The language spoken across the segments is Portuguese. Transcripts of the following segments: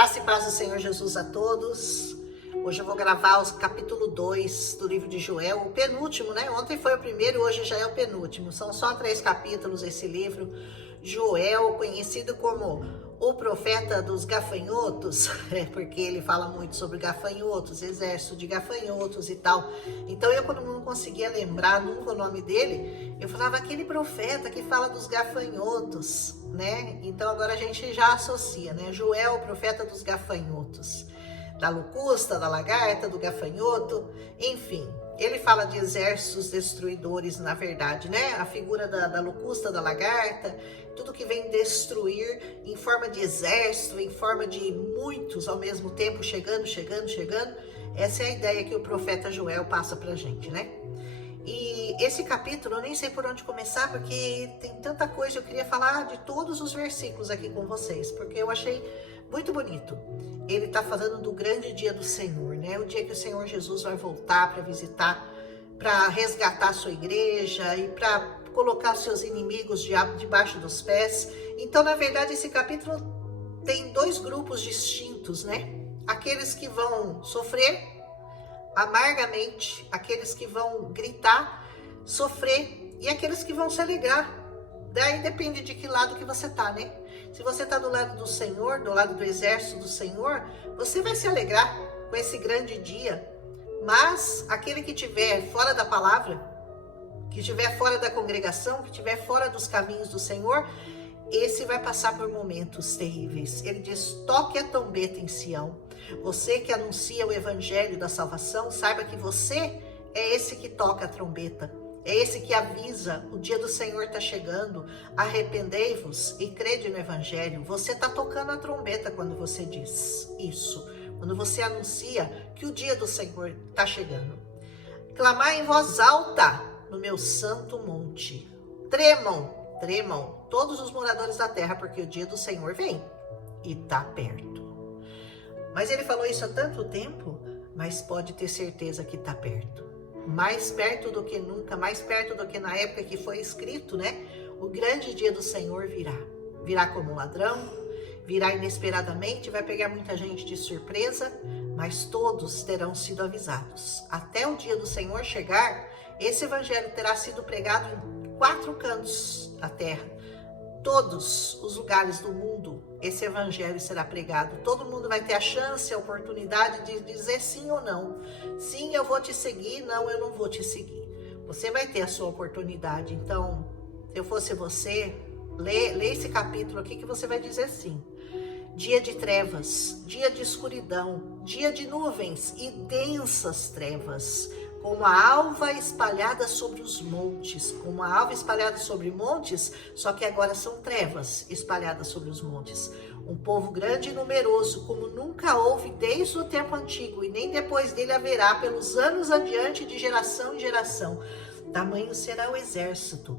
Graça e paz do Senhor Jesus a todos. Hoje eu vou gravar o capítulo 2 do livro de Joel, o penúltimo, né? Ontem foi o primeiro, hoje já é o penúltimo. São só 3 capítulos esse livro. Joel, conhecido como o profeta dos gafanhotos, porque ele fala muito sobre gafanhotos, exército de gafanhotos e tal. Então eu, quando não conseguia lembrar nunca o nome dele, eu falava aquele profeta que fala dos gafanhotos, né? Então agora a gente já associa, né? Joel, o profeta dos gafanhotos, da locusta, da lagarta, do gafanhoto, enfim. Ele fala de exércitos destruidores, na verdade, né? A figura da locusta, da lagarta, tudo que vem destruir em forma de exército, em forma de muitos ao mesmo tempo, chegando. Essa é a ideia que o profeta Joel passa pra gente, né? E esse capítulo, eu nem sei por onde começar, porque tem tanta coisa, eu queria falar de todos os versículos aqui com vocês, porque eu achei muito bonito. Ele está falando do grande dia do Senhor, né? O dia que o Senhor Jesus vai voltar para visitar, para resgatar a sua igreja e para colocar seus inimigos debaixo dos pés. Então, na verdade, esse capítulo tem 2 grupos distintos, né? Aqueles que vão sofrer amargamente, aqueles que vão gritar, sofrer, e aqueles que vão se alegrar. Daí depende de que lado que você tá, né? Se você tá do lado do Senhor, do lado do exército do Senhor, você vai se alegrar com esse grande dia. Mas aquele que estiver fora da palavra, que estiver fora da congregação, que estiver fora dos caminhos do Senhor, esse vai passar por momentos terríveis. Ele diz: toque a trombeta em Sião. Você que anuncia o evangelho da salvação, saiba que você é esse que toca a trombeta. É esse que avisa: o dia do Senhor está chegando, arrependei-vos e crede no evangelho. Você está tocando a trombeta quando você diz isso, quando você anuncia que o dia do Senhor está chegando. Clamar em voz alta no meu santo monte. Tremam todos os moradores da terra, porque o dia do Senhor vem e está perto. Mas ele falou isso há tanto tempo, mas pode ter certeza que está perto. Mais perto do que nunca, mais perto do que na época que foi escrito, né? O grande dia do Senhor virá. Virá como um ladrão, virá inesperadamente, vai pegar muita gente de surpresa, mas todos terão sido avisados. Até o dia do Senhor chegar, esse evangelho terá sido pregado em 4 cantos da terra. Todos os lugares do mundo, esse evangelho será pregado. Todo mundo vai ter a chance, a oportunidade de dizer sim ou não. Sim, eu vou te seguir. Não, eu não vou te seguir. Você vai ter a sua oportunidade. Então, se eu fosse você, lê esse capítulo aqui que você vai dizer sim. Dia de trevas, dia de escuridão, dia de nuvens e densas trevas, como a alva espalhada sobre os montes, como a alva espalhada sobre montes, só que agora são trevas espalhadas sobre os montes. Um povo grande e numeroso, como nunca houve desde o tempo antigo, e nem depois dele haverá pelos anos adiante, de geração em geração. Tamanho será o exército,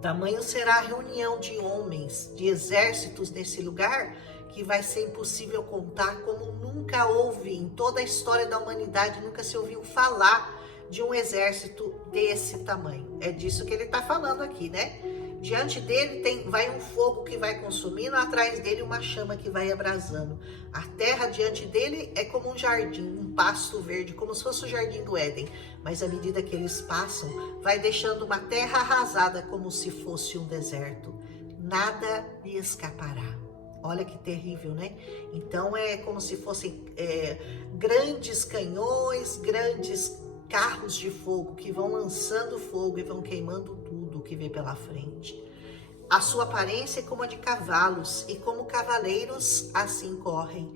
tamanho será a reunião de homens, de exércitos nesse lugar, que vai ser impossível contar, como nunca houve em toda a história da humanidade, nunca se ouviu falar de um exército desse tamanho. É disso que ele está falando aqui, né? Diante dele vai um fogo que vai consumindo, atrás dele uma chama que vai abrasando. A terra diante dele é como um jardim, um pasto verde, como se fosse o jardim do Éden. Mas à medida que eles passam, vai deixando uma terra arrasada, como se fosse um deserto. Nada lhe escapará. Olha que terrível, né? Então é como se fossem grandes canhões, grandes carros de fogo que vão lançando fogo e vão queimando tudo que vem pela frente. A sua aparência é como a de cavalos, e como cavaleiros assim correm.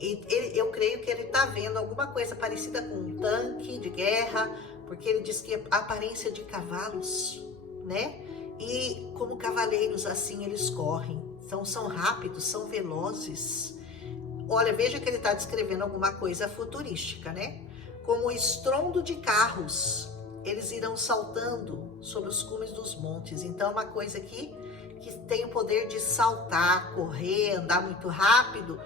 Eu creio que ele está vendo alguma coisa parecida com um tanque de guerra, porque ele diz que a aparência de cavalos, né? E como cavaleiros assim eles correm. Então são rápidos, são velozes. Olha, veja que ele está descrevendo alguma coisa futurística, né? Como o estrondo de carros, eles irão saltando sobre os cumes dos montes. Então é uma coisa aqui que tem o poder de saltar, correr, andar muito rápido,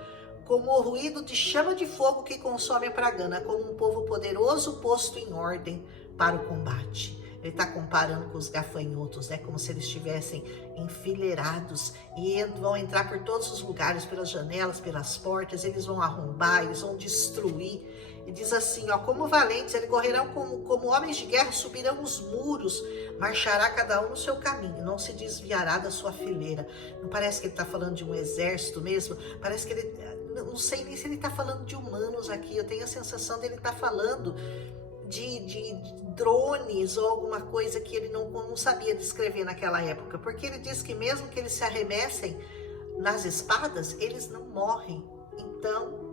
como o ruído de chama de fogo que consome a pragana, como um povo poderoso posto em ordem para o combate. Ele está comparando com os gafanhotos, né? Como se eles estivessem enfileirados e vão entrar por todos os lugares, pelas janelas, pelas portas, eles vão arrombar, eles vão destruir. E diz assim, ó, como valentes, eles correrão como homens de guerra, subirão os muros, marchará cada um no seu caminho, não se desviará da sua fileira. Não parece que ele está falando de um exército mesmo? Parece que ele, não sei nem se ele está falando de humanos aqui, eu tenho a sensação dele estar falando de drones ou alguma coisa que ele não sabia descrever naquela época, porque ele diz que mesmo que eles se arremessem nas espadas, eles não morrem. Então,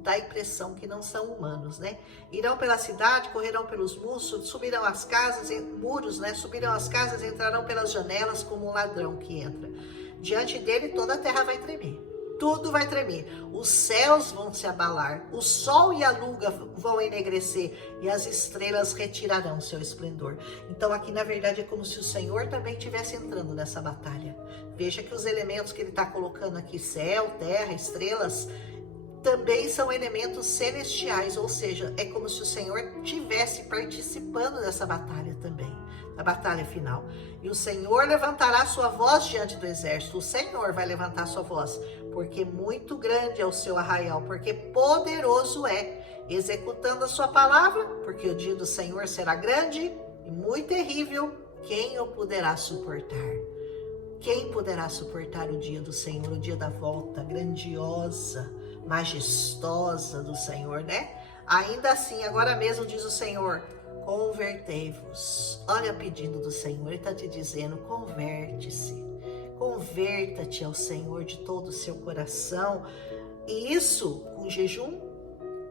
dá a impressão que não são humanos, né? Irão pela cidade, correrão pelos muros, subirão as casas, muros, né? Subirão as casas, entrarão pelas janelas como um ladrão que entra. Diante dele, toda a terra vai tremer. Tudo vai tremer. Os céus vão se abalar, o sol e a lua vão enegrecer e as estrelas retirarão seu esplendor. Então aqui na verdade é como se o Senhor também estivesse entrando nessa batalha. Veja que os elementos que ele está colocando aqui, céu, terra, estrelas, também são elementos celestiais, ou seja, é como se o Senhor estivesse participando dessa batalha também, da batalha final. E o Senhor levantará sua voz diante do exército, o Senhor vai levantar sua voz, porque muito grande é o seu arraial, porque poderoso é, executando a sua palavra, porque o dia do Senhor será grande e muito terrível, quem o poderá suportar? Quem poderá suportar o dia do Senhor, o dia da volta grandiosa, majestosa do Senhor, né? Ainda assim, agora mesmo diz o Senhor, convertei-vos. Olha o pedido do Senhor, ele está te dizendo, converte-se, converta-te ao Senhor de todo o seu coração, e isso com jejum,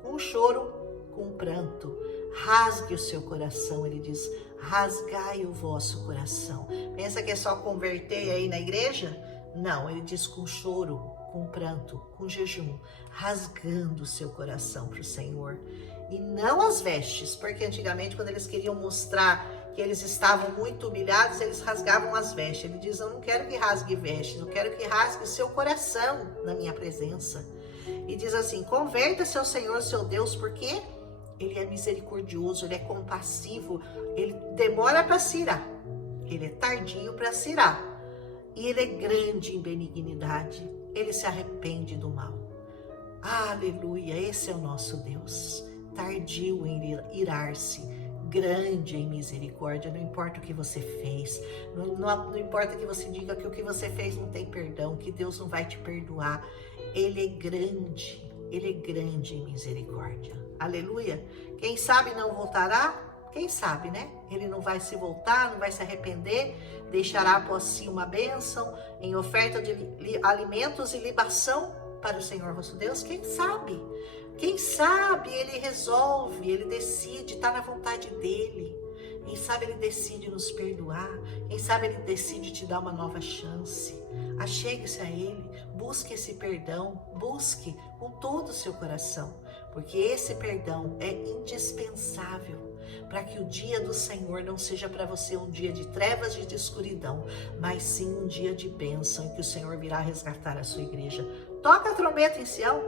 com choro, com pranto. Rasgue o seu coração, ele diz, rasgai o vosso coração. Pensa que é só converter aí na igreja? Não, ele diz com choro, com pranto, com jejum, rasgando o seu coração para o Senhor. E não as vestes, porque antigamente quando eles queriam mostrar que eles estavam muito humilhados, eles rasgavam as vestes. Ele diz, eu não quero que rasgue vestes, eu quero que rasgue o seu coração na minha presença. E diz assim, converta-se ao Senhor, seu Deus, porque Ele é misericordioso, Ele é compassivo, Ele demora para se irar, Ele é tardio para se irar. E Ele é grande em benignidade, Ele se arrepende do mal. Aleluia, esse é o nosso Deus, tardio em irar-se, grande em misericórdia. Não importa o que você fez, não importa que você diga que o que você fez não tem perdão, que Deus não vai te perdoar. Ele é grande em misericórdia. Aleluia. Quem sabe não voltará? Quem sabe, né? Ele não vai se voltar, não vai se arrepender, deixará após si uma bênção em oferta de alimentos e libação para o Senhor vosso Deus. Quem sabe? Quem sabe ele resolve, ele decide, está na vontade dele. Quem sabe ele decide nos perdoar, quem sabe ele decide te dar uma nova chance. Achegue-se a ele, busque esse perdão, busque com todo o seu coração, porque esse perdão é indispensável para que o dia do Senhor não seja para você um dia de trevas e de escuridão, mas sim um dia de bênção em que o Senhor virá resgatar a sua igreja. Toca a trombeta em Sião,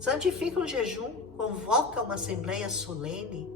santifica um jejum, convoca uma assembleia solene.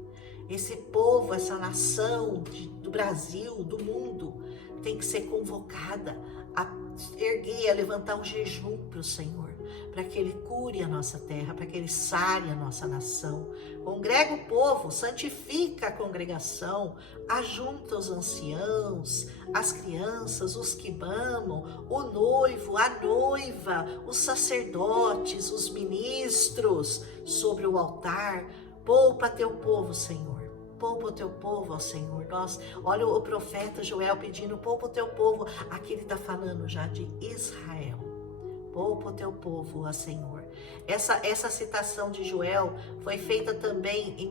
Esse povo, essa nação do Brasil, do mundo, tem que ser convocada a erguer, a levantar um jejum para o Senhor, para que Ele cure a nossa terra, para que Ele sare a nossa nação. Congrega o povo, santifica a congregação, ajunta os anciãos, as crianças, os que mamam, o noivo, a noiva, os sacerdotes, os ministros sobre o altar. Poupa teu povo, Senhor. Poupa o teu povo ao Senhor. Olha o profeta Joel pedindo, poupa o teu povo. Aqui ele está falando já de Israel. Poupa o teu povo, ó Senhor. Essa citação de Joel foi feita também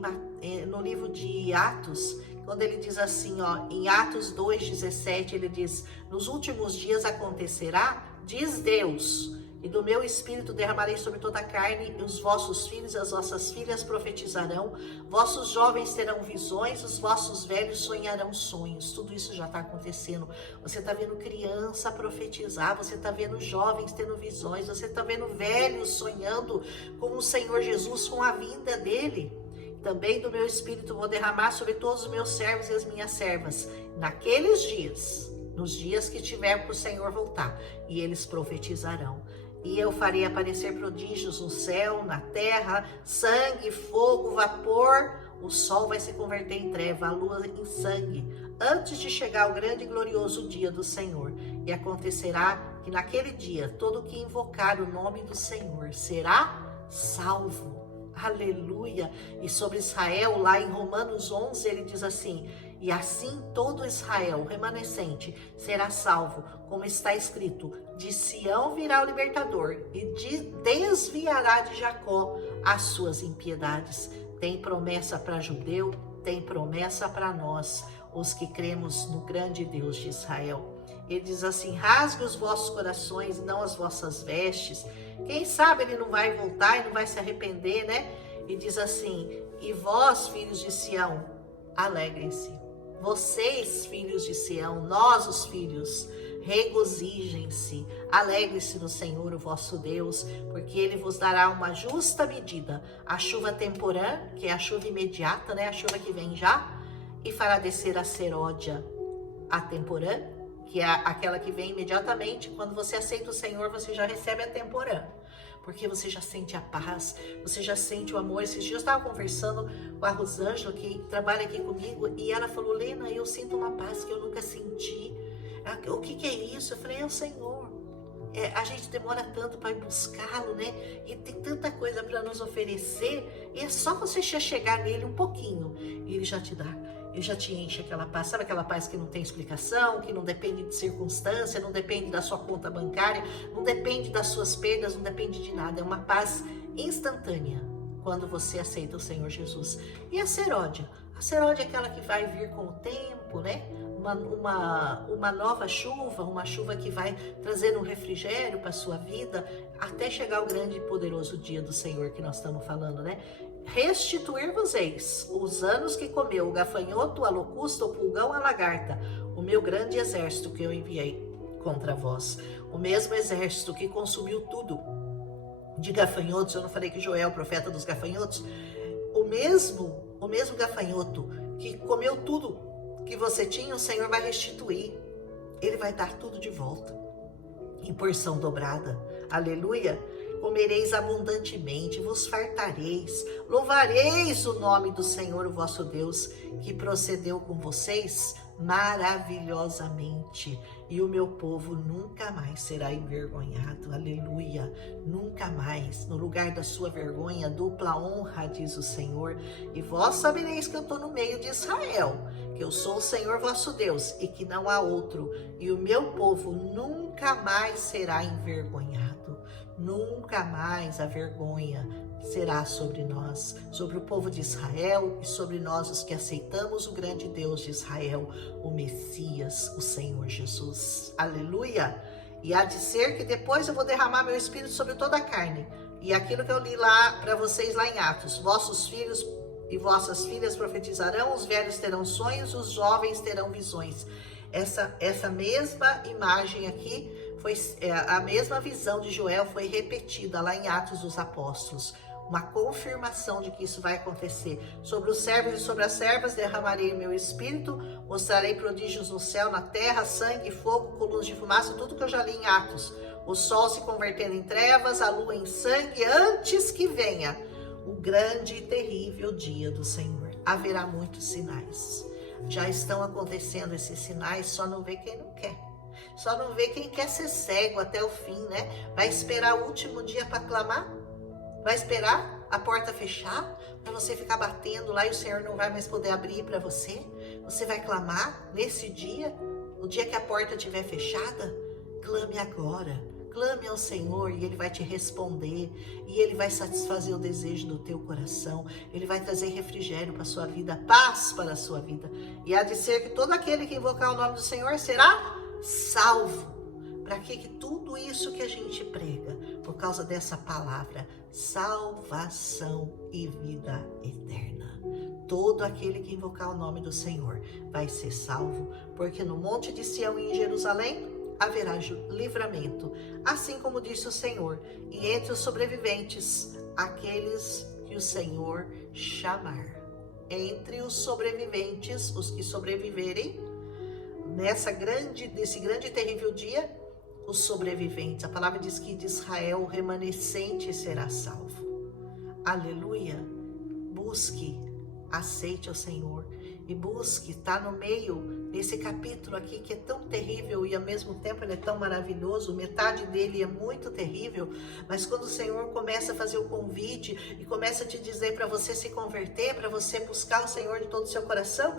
no livro de Atos, quando ele diz assim, ó, em Atos 2,17, ele diz, nos últimos dias acontecerá, diz Deus, e do meu espírito derramarei sobre toda a carne, e os vossos filhos e as vossas filhas profetizarão, vossos jovens terão visões, os vossos velhos sonharão sonhos. Tudo isso já está acontecendo. Você está vendo criança profetizar, você está vendo jovens tendo visões, você está vendo velhos sonhando com o Senhor Jesus, com a vinda dele. também do meu espírito vou derramar sobre todos os meus servos e as minhas servas, naqueles dias, nos dias que tiver para o Senhor voltar, e eles profetizarão. E eu farei aparecer prodígios no céu, na terra, sangue, fogo, vapor. O sol vai se converter em treva, a lua em sangue, antes de chegar o grande e glorioso dia do Senhor. E acontecerá que naquele dia, todo que invocar o nome do Senhor será salvo. Aleluia! E sobre Israel, lá em Romanos 11, ele diz assim: e assim todo Israel, remanescente, será salvo, como está escrito: de Sião virá o libertador, e desviará de Jacó as suas impiedades. Tem promessa para judeu, tem promessa para nós, os que cremos no grande Deus de Israel. Ele diz assim: rasgue os vossos corações e não as vossas vestes. Quem sabe ele não vai voltar e não vai se arrepender, né? E diz assim: e vós, filhos de Sião, alegrem-se. Vocês, filhos de Sião, nós os filhos, regozijem-se, alegre-se no Senhor, o vosso Deus, porque Ele vos dará uma justa medida, a chuva temporã, que é a chuva imediata, né? A chuva que vem já, e fará descer a seródia, a temporã, que é aquela que vem imediatamente. Quando você aceita o Senhor, você já recebe a temporã, porque você já sente a paz, você já sente o amor. Esses dias eu estava conversando com a Rosângela, que trabalha aqui comigo, e ela falou: Lena, eu sinto uma paz que eu nunca senti. O que é isso? Eu falei: é o Senhor. A gente demora tanto para ir buscá-lo, né? E tem tanta coisa para nos oferecer, e é só você chegar nele um pouquinho, e ele já te dá. Ele já te enche aquela paz, sabe aquela paz que não tem explicação, que não depende de circunstância, não depende da sua conta bancária, não depende das suas perdas, não depende de nada. É uma paz instantânea quando você aceita o Senhor Jesus. E a seródia? A seródia é aquela que vai vir com o tempo, né? Uma nova chuva, uma chuva que vai trazer um refrigério para a sua vida, até chegar o grande e poderoso dia do Senhor que nós estamos falando, né? Restituir-vos-eis os anos que comeu o gafanhoto, a locusta, o pulgão, a lagarta, o meu grande exército que eu enviei contra vós. O mesmo exército que consumiu tudo de gafanhotos. Eu não falei que Joel, o profeta dos gafanhotos, o mesmo gafanhoto que comeu tudo que você tinha, o Senhor vai restituir. Ele vai dar tudo de volta, em porção dobrada. Aleluia! Comereis abundantemente, vos fartareis, louvareis o nome do Senhor, o vosso Deus, que procedeu com vocês maravilhosamente, e o meu povo nunca mais será envergonhado. Aleluia! Nunca mais. No lugar da sua vergonha, dupla honra, diz o Senhor. E vós sabereis que eu estou no meio de Israel, que eu sou o Senhor vosso Deus, e que não há outro, e o meu povo nunca mais será envergonhado. Nunca mais a vergonha será sobre nós, sobre o povo de Israel e sobre nós, os que aceitamos o grande Deus de Israel, o Messias, o Senhor Jesus. Aleluia! E há de ser que depois eu vou derramar meu espírito sobre toda a carne. E aquilo que eu li lá para vocês lá em Atos: vossos filhos e vossas filhas profetizarão, os velhos terão sonhos, os jovens terão visões. Essa mesma imagem aqui, a mesma visão de Joel foi repetida lá em Atos dos Apóstolos. Uma confirmação de que isso vai acontecer. Sobre os servos e sobre as servas derramarei o meu espírito, mostrarei prodígios no céu, na terra, sangue, fogo, colunas de fumaça, tudo que eu já li em Atos. O sol se convertendo em trevas, a lua em sangue, antes que venha o grande e terrível dia do Senhor. Haverá muitos sinais. Já estão acontecendo esses sinais, só não vê quem não quer. Só não vê quem quer ser cego até o fim, né? Vai esperar o último dia para clamar? Vai esperar a porta fechar para você ficar batendo lá e o Senhor não vai mais poder abrir para você? Você vai clamar nesse dia, o dia que a porta estiver fechada? Clame agora. Clame ao Senhor e Ele vai te responder, e Ele vai satisfazer o desejo do teu coração. Ele vai trazer refrigério para a sua vida, paz para a sua vida. E há de ser que todo aquele que invocar o nome do Senhor será salvo. Para que tudo isso que a gente prega, por causa dessa palavra, salvação e vida eterna. Todo aquele que invocar o nome do Senhor vai ser salvo, porque no monte de Sião e em Jerusalém haverá livramento, assim como disse o Senhor, e entre os sobreviventes, aqueles que o Senhor chamar. Entre os sobreviventes, os que sobreviverem desse grande e terrível dia, os sobreviventes. A palavra diz que de Israel o remanescente será salvo. Aleluia! Busque, aceite ao Senhor e busque, está no meio desse capítulo aqui que é tão terrível e ao mesmo tempo ele é tão maravilhoso. Metade dele é muito terrível, mas quando o Senhor começa a fazer o convite e começa a te dizer para você se converter, para você buscar o Senhor de todo o seu coração,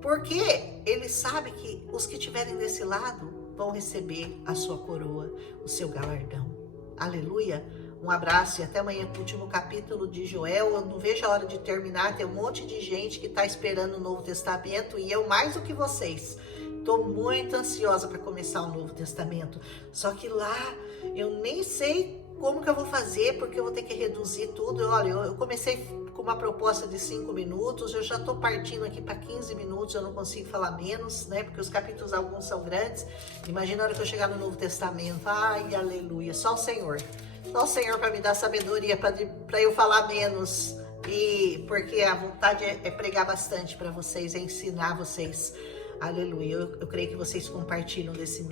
porque ele sabe que os que estiverem desse lado vão receber a sua coroa, o seu galardão. Aleluia! Um abraço e até amanhã para o último capítulo de Joel. Eu não vejo a hora de terminar, tem um monte de gente que está esperando o Novo Testamento e eu mais do que vocês. Estou muito ansiosa para começar o Novo Testamento. Só que lá eu nem sei como que eu vou fazer, porque eu vou ter que reduzir tudo. Olha, eu comecei com uma proposta de 5 minutos, eu já estou partindo aqui para 15 minutos, eu não consigo falar menos, né? Porque os capítulos alguns são grandes. Imagina a hora que eu chegar no Novo Testamento. Ai, aleluia, só o Senhor. Só o Senhor para me dar sabedoria, para eu falar menos. E porque a vontade é pregar bastante para vocês, é ensinar vocês. Aleluia. Eu creio que vocês compartilham dessa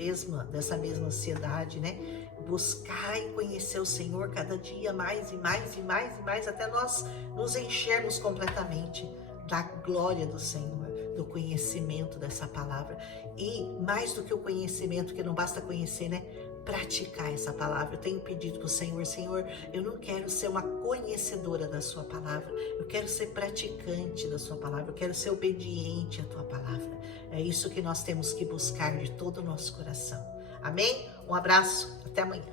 mesma ansiedade, né? Buscar e conhecer o Senhor cada dia mais e mais e mais e mais, até nós nos enchermos completamente da glória do Senhor, do conhecimento dessa palavra. E mais do que o conhecimento, que não basta conhecer, né? Praticar essa palavra. Eu tenho pedido para o Senhor, Senhor, eu não quero ser uma conhecedora da sua palavra, eu quero ser praticante da sua palavra, eu quero ser obediente à tua palavra. É isso que nós temos que buscar de todo o nosso coração. Amém? Um abraço, até amanhã.